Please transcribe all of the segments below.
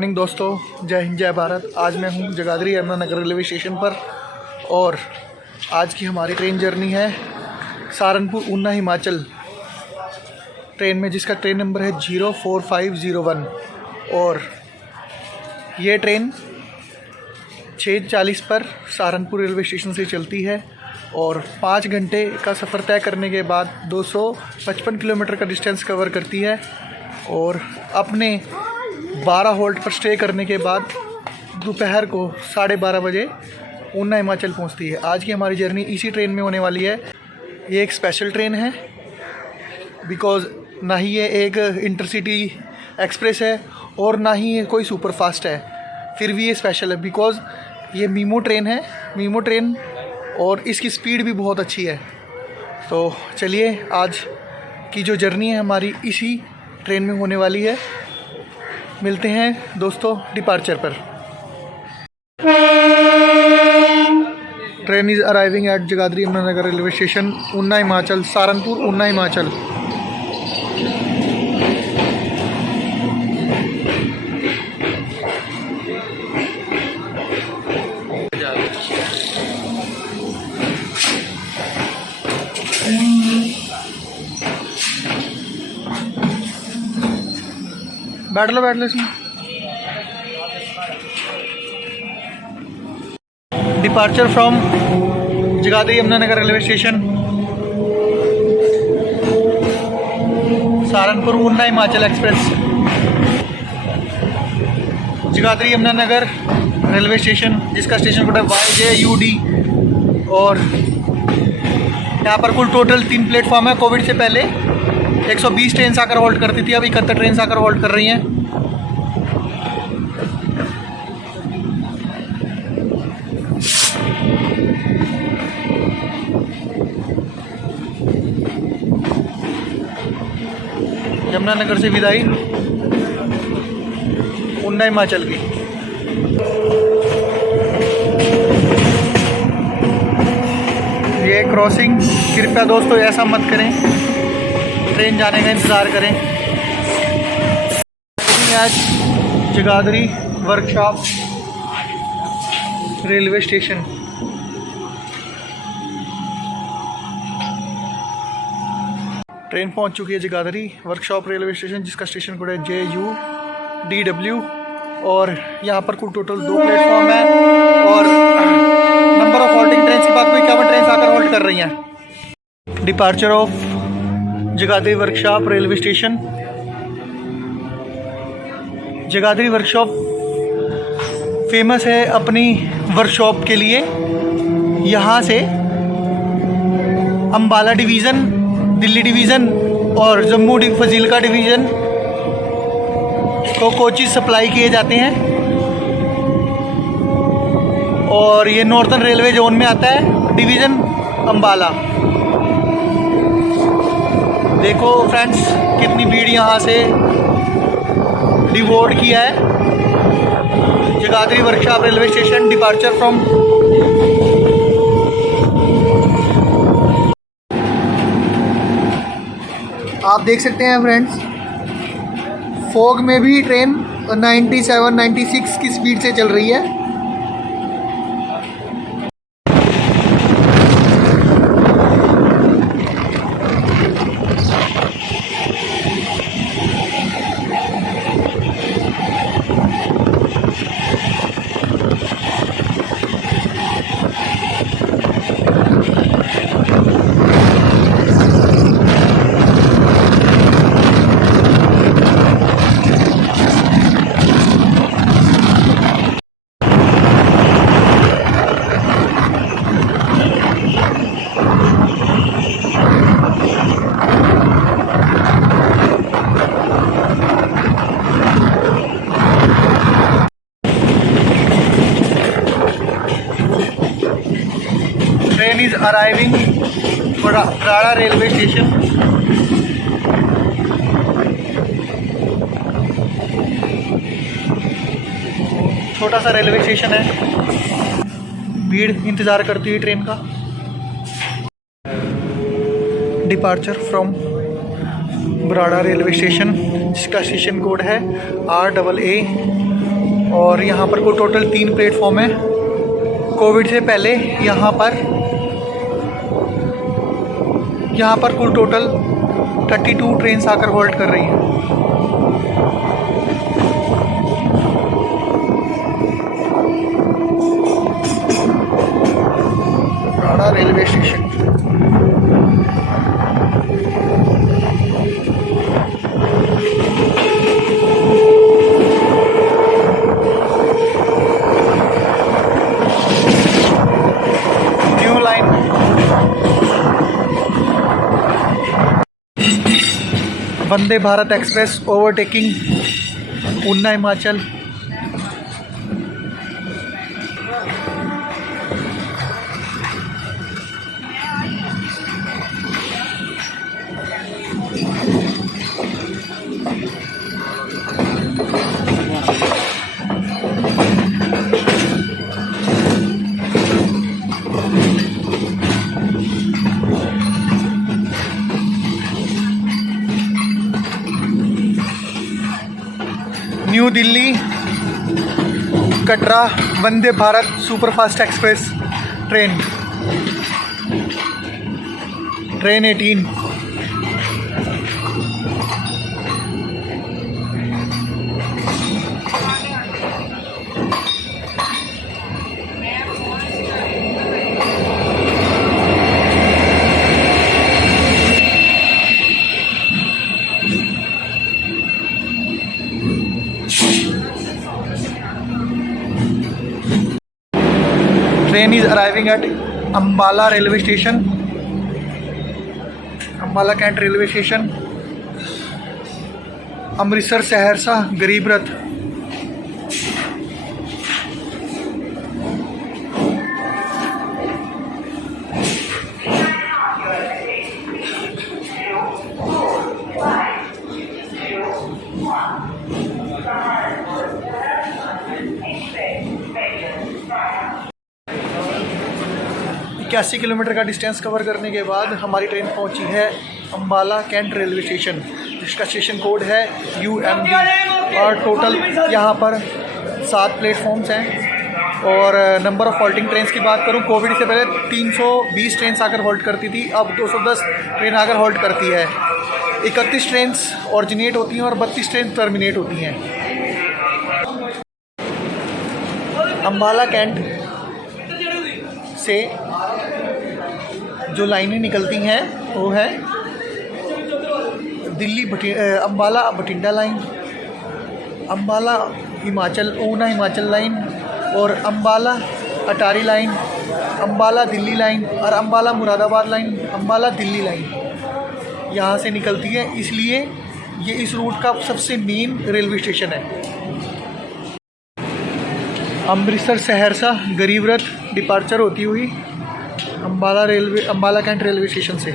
मॉर्निंग दोस्तों, जय हिंद जय भारत। आज मैं हूँ जगाधरी यमुनानगर रेलवे स्टेशन पर और आज की हमारी ट्रेन जर्नी है सहारनपुर ऊना हिमाचल ट्रेन में, जिसका ट्रेन नंबर है 04501। और ये ट्रेन 6:40 पर सहारनपुर रेलवे स्टेशन से चलती है और 5 घंटे का सफ़र तय करने के बाद 255 किलोमीटर का डिस्टेंस कवर करती है और अपने 12 होल्ट पर स्टे करने के बाद दोपहर को 12:30 बजे ऊना हिमाचल पहुंचती है। आज की हमारी जर्नी इसी ट्रेन में होने वाली है। ये एक स्पेशल ट्रेन है बिकॉज़ ना ही ये एक इंटरसिटी एक्सप्रेस है और ना ही ये कोई सुपर फास्ट है, फिर भी ये स्पेशल है बिकॉज़ ये मीमो ट्रेन है, मीमो ट्रेन, और इसकी स्पीड भी बहुत अच्छी है। तो चलिए, आज की जो जर्नी है हमारी इसी ट्रेन में होने वाली है। मिलते हैं दोस्तों डिपार्चर पर। Train is arriving at Jagadhri Yamunanagar railway station, Una हिमाचल, सहारनपुर ऊना हिमाचल। बैठ लो इसमें। Departure from Jagadhri Yamunanagar railway station, Saharanpur Una Himachal एक्सप्रेस। जगाधरी यमुनानगर रेलवे स्टेशन, जिसका स्टेशन कोड है YJUD। और यहाँ पर कुल टोटल 3 प्लेटफॉर्म है। कोविड से पहले 120 ट्रेन आकर होल्ड करती थी, अब 71 ट्रेन आकर होल्ड कर रही हैं। यमुनानगर से विदाई ऊना हिमाचल की। ये क्रॉसिंग, कृपया दोस्तों ऐसा मत करें, ट्रेन जाने का इंतज़ार करें। आज Jagadhri workshop railway station. Train पहुंच चुकी है जगाधरी वर्कशॉप रेलवे स्टेशन, जिसका स्टेशन कोड है JUDW। और यहाँ पर कुल टोटल 2 प्लेटफॉर्म है और नंबर ऑफ होल्डिंग ट्रेन की बात कोई 51 ट्रेन आकर होल्ड कर रही हैं। Departure of Jagadhri workshop railway station. Jagadhri workshop famous है अपनी वर्कशॉप के लिए। यहाँ से अम्बाला डिवीज़न, दिल्ली डिवीज़न और जम्मू फजीलका डिवीज़न को कोचेस सप्लाई किए जाते हैं और ये नॉर्दर्न रेलवे जोन में आता है, डिवीज़न अम्बाला। देखो फ्रेंड्स, कितनी भीड़ यहाँ से डिवोट किया है। Jagadhri workshop railway station, departure from. आप देख सकते हैं फ्रेंड्स, फॉग में भी ट्रेन 97-96 की स्पीड से चल रही है। Train is arriving Barara railway station. छोटा सा रेलवे स्टेशन है, भीड़ इंतज़ार करती हुई ट्रेन का। Departure from Barara railway station, जिसका स्टेशन कोड है RAA और यहाँ पर कुल टोटल 3 प्लेटफॉर्म है। कोविड से पहले यहाँ पर कुल टोटल 32 ट्रेन आकर होल्ड कर रही हैं। Railway station new line Vande Bharat express overtaking Una Himachal. न्यू दिल्ली कटरा वंदे Bharat superfast express train 18। Train is arriving at Ambala railway station, Ambala Kent railway station, Amritsar सहरसा गरीब रथ। इक्यासी किलोमीटर का डिस्टेंस कवर करने के बाद हमारी ट्रेन पहुंची है अम्बाला कैंट रेलवे स्टेशन, जिसका स्टेशन कोड है UMB। और टोटल यहां पर 7 प्लेटफॉर्म्स हैं। और नंबर ऑफ़ हॉल्टिंग ट्रेन की बात करूं, कोविड से पहले 320 ट्रेन आकर होल्ड करती थी, अब 210 ट्रेन आकर होल्ड करती है। 31 ट्रेन ऑरिजिनेट होती हैं और 32 ट्रेन टर्मिनेट होती हैं। अम्बाला कैंट से जो लाइनें निकलती हैं वो है दिल्ली अम्बाला बठिंडा लाइन, अम्बाला हिमाचल ऊना हिमाचल लाइन, और अम्बाला अटारी लाइन, अम्बाला दिल्ली लाइन, और अम्बाला मुरादाबाद लाइन, अम्बाला दिल्ली लाइन यहाँ से निकलती है। इसलिए ये इस रूट का सबसे मेन रेलवे स्टेशन है। अमृतसर सहरसा गरीब रथ डिपार्चर होती हुई अम्बाला कैंट रेलवे स्टेशन से।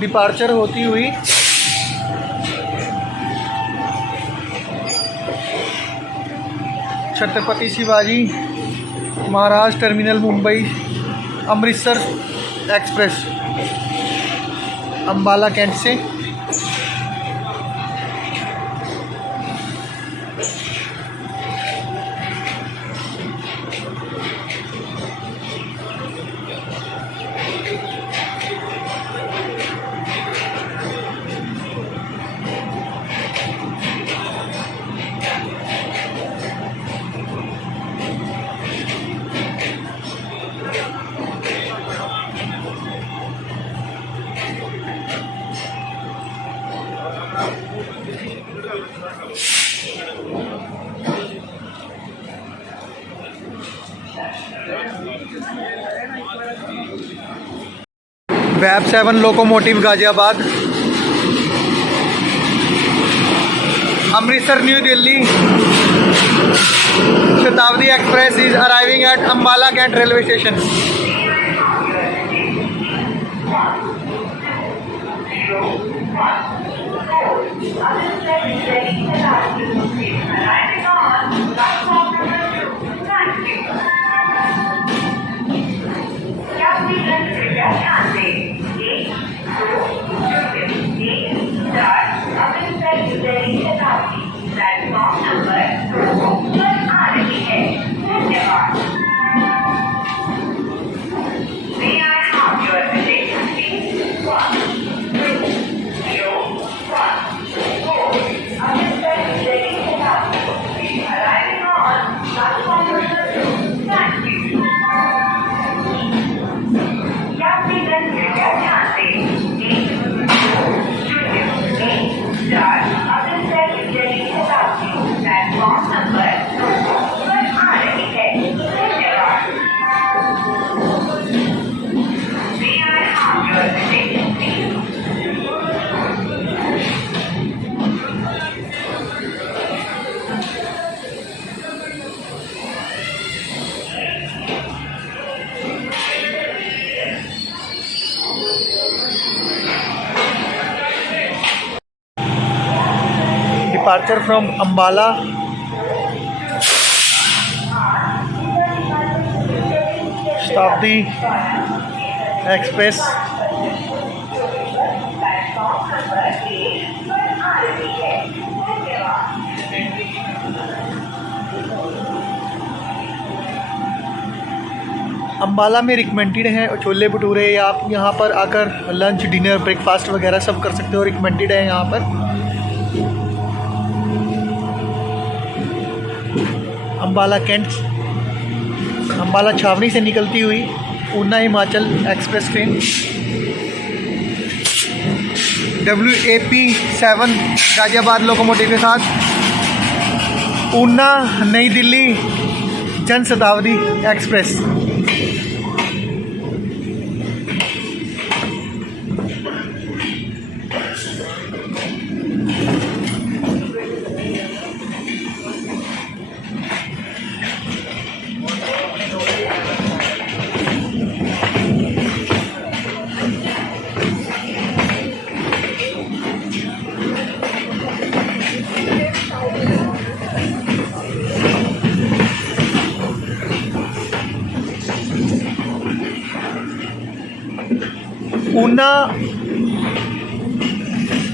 डिपार्चर होती हुई Chhatrapati Shivaji Maharaj terminal Mumbai Amritsar express Ambala cantt से। वैब 7 locomotive Ghaziabad Amritsar new Delhi Shatabdi express is arriving at Ambala cantt railway station. Departure from Ambala. Shatabdi express. Ambala में रिकमेंडेड है छोले भटूरे, या आप यहाँ पर आकर लंच डिनर ब्रेकफास्ट वगैरह सब कर सकते हो, रिकमेंडेड है यहाँ पर। अम्बाला कैंट, अम्बाला छावनी से निकलती हुई ऊना Himachal express train WAP7 Ghaziabad लोकोमोटिव के साथ ऊना नई दिल्ली जन शताब्दी एक्सप्रेस।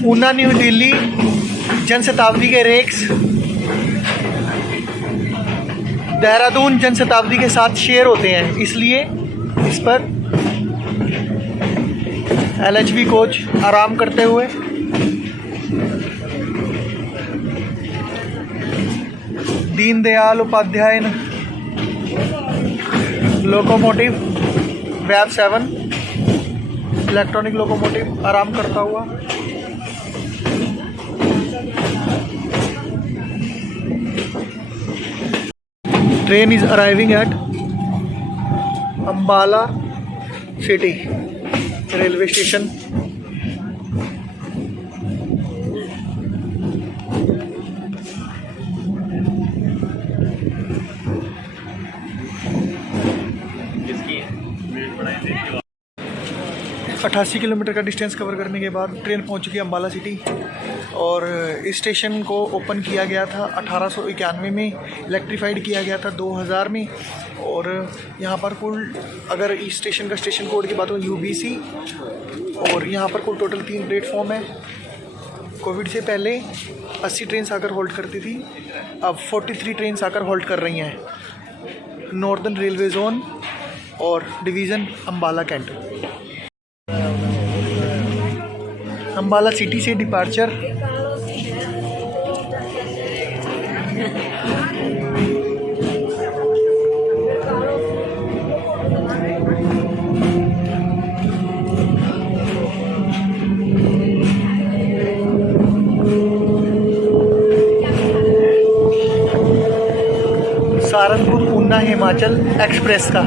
ऊना न्यू दिल्ली जन शताब्दी के रेक्स देहरादून जन शताब्दी के साथ शेयर होते हैं, इसलिए इस पर LHV कोच आराम करते हुए Deendayal Upadhyay locomotive WAP7 electronic locomotive आराम करता हुआ। Train is arriving at Ambala city railway station. इसकी 88 किलोमीटर का डिस्टेंस कवर करने के बाद ट्रेन पहुंच चुकी है अम्बाला सिटी। और इस स्टेशन को ओपन किया गया था 1891 में, इलेक्ट्रीफाइड किया गया था 2000 में। और यहाँ पर कुल, अगर इस स्टेशन का स्टेशन कोड की बात हो, UBC। और यहाँ पर कुल टोटल 3 प्लेटफॉर्म है। कोविड से पहले 80 ट्रेन आकर होल्ड करती थी, अब 43 ट्रेन आकर होल्ड कर रही हैं। नॉर्दर्न रेलवे जोन और division Ambala cantt. Ambala city से डिपार्चर सहारनपुर ऊना हिमाचल एक्सप्रेस का।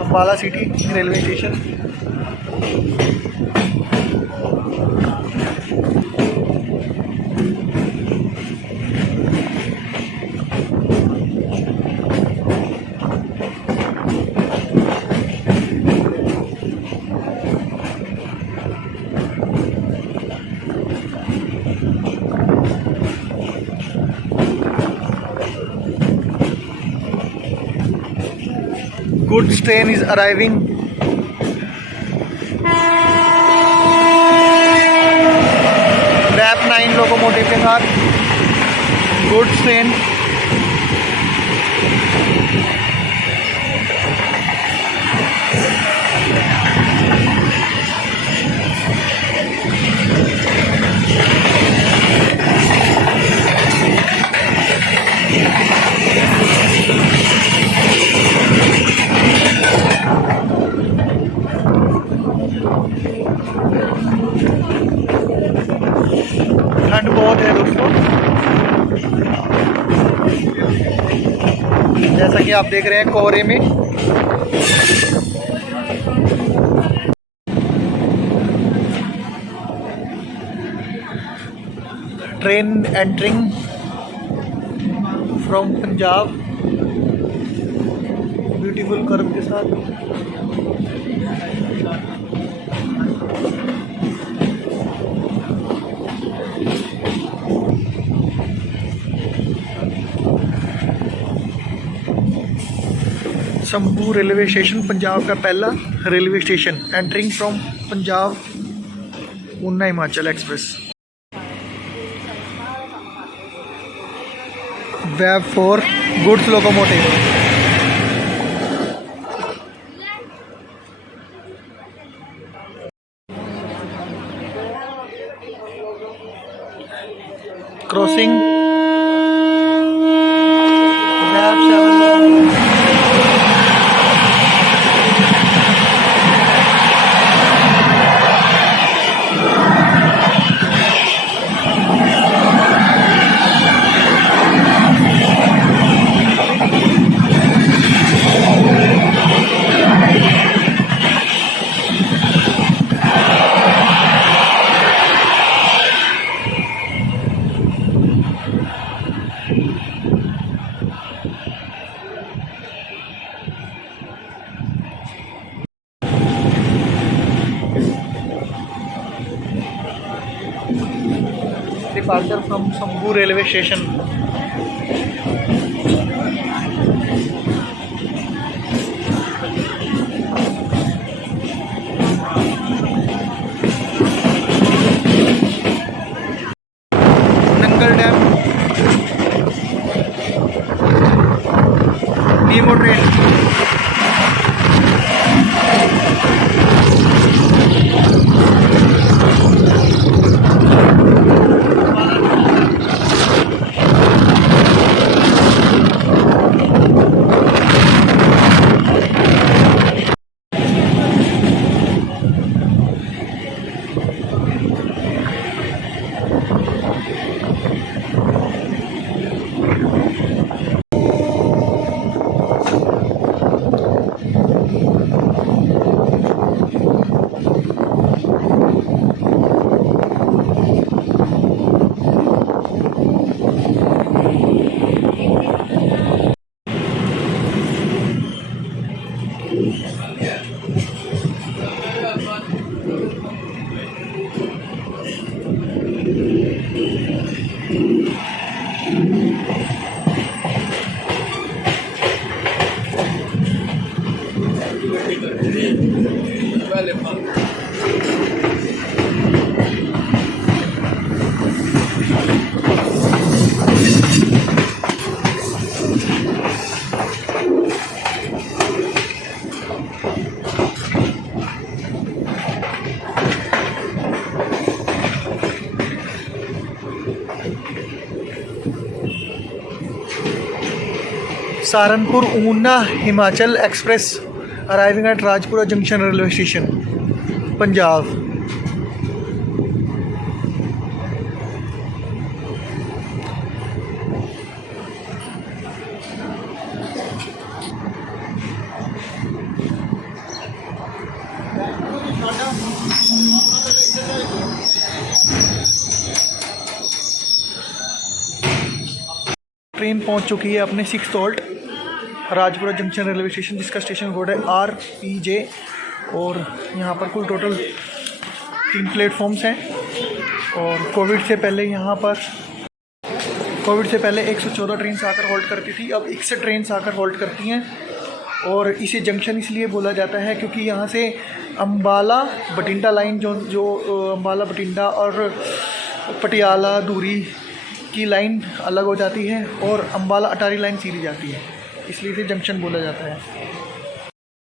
Ambala city railway station. Goods train is arriving. WAP9 locomotive के साथ गुड्स ट्रेन ठंड बहुत है दोस्तों, जैसा कि आप देख रहे हैं कोहरे में। Train entering from Punjab beautiful curve के साथ। संभू रेलवे स्टेशन पंजाब का पहला railway station entering from Punjab ऊना Himachal express. Web for goods locomotive. Crossing web 7। Departure from Sambhu railway station. Nangal Dam, Nemo train. Saharanpur Una Himachal Express arriving at Rajpura Junction railway station, Punjab। Train पहुंच चुकी है अपने 6th halt Rajpura junction railway station, जिसका station code है RPG। और यहाँ पर कुल टोटल 3 प्लेटफॉर्म्स हैं। और कोविड से पहले 114 ट्रेन आकर होल्ड करती थी, अब 61 ट्रेन आकर होल्ड करती हैं। और इसे जंक्शन इसलिए बोला जाता है क्योंकि यहाँ से अम्बाला बठिंडा लाइन जो अम्बाला बठिंडा और पटियाला दूरी की लाइन अलग हो जाती है और अम्बाला अटारी लाइन सीधी जाती है, इसलिए इसे जंक्शन बोला जाता है।